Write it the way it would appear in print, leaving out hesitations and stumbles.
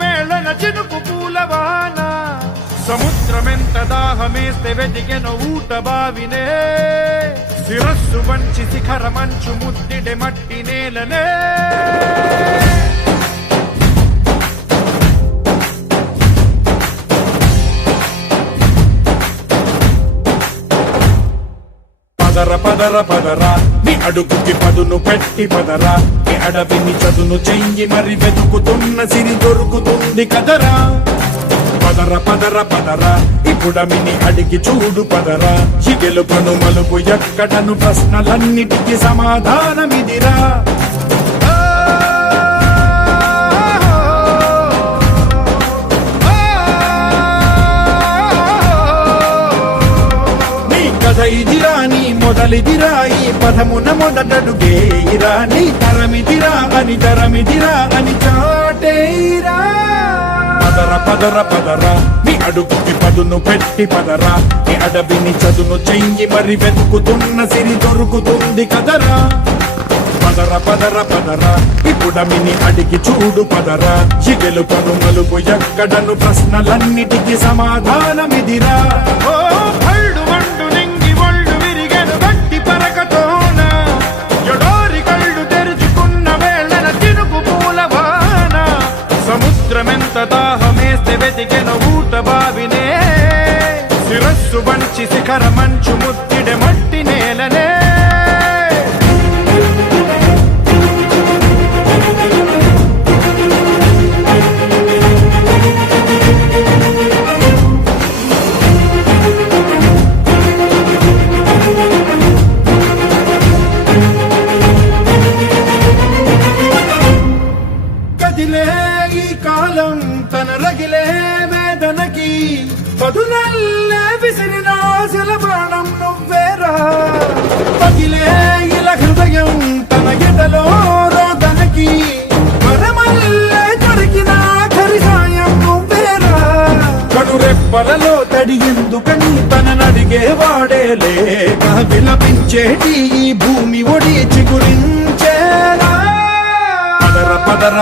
వేళన చినుకు పూలవాన సముద్రమెంత దాహమేస్తే వెతికెను ఊట బావినే శిరస్సు వంచి శిఖర మంచు ముద్దిడే మట్టి నేలనే పదర పదర పదరా నీ అడుగుకి పదును పెట్టి పదరా నీ అడవిని చదును చెయ్యి మరి వెతుకుతున్న సిరి దొరుకుతుంది కదరా పదర పదర పదరా ఇప్పుడమిని అడిగి చూడు పదరా ఈ గెలుపను మలుపు ఎక్కడను ప్రశ్నలన్నిటికీ సమాధానమిదిరా ఇదిరా నీ మొదలిదిరా ఈ పదమున మొదటడుగేయిరా నీ తరమిదిరా అని చాటేరా పదర పదర పదరా నీ అడుగుకి పదును పెట్టి పదరా నీ అడవిని చదును చెయ్యి మరి వెతుకుతున్న సిరి దొరుకుతుంది కదరా పదర పదర పదరా ఇప్పుడమిని అడిగి చూడు పదరా ఈ గెలుపను మలుపు ఎక్కడను ప్రశ్నలన్నిటికీ సమాధానమిదిరా ఓ భళ్ళు వండు నింగి ఒళ్ళు విరిగెను గట్టి పరకతోన ఎడోరి కళ్ళు తెరుచుకున్న వేళన చినుకు పూలవాన సముద్రమెంత దాహమేస్తే వెతికెను ఊట బావినే శిరస్సు వంచి శిఖర మంచు ముద్దిడే మట్టి నేలనే ఈ కాలం తన రగిలే వేదనకి పదునల్లే విసిరిన ఆశల బాణం నువ్వేరా పగిలే ఇలా హృదయం తన ఎదలో రోదనకి వరమల్లే దొరికిన ఆఖరి సాయం నువ్వేరా కడురెప్పలలో తడి ఎందుకని తననడిగే వాడే లేక విలపించేటి ఈ భూమి ఒడి చిగురించేరా పదర పదర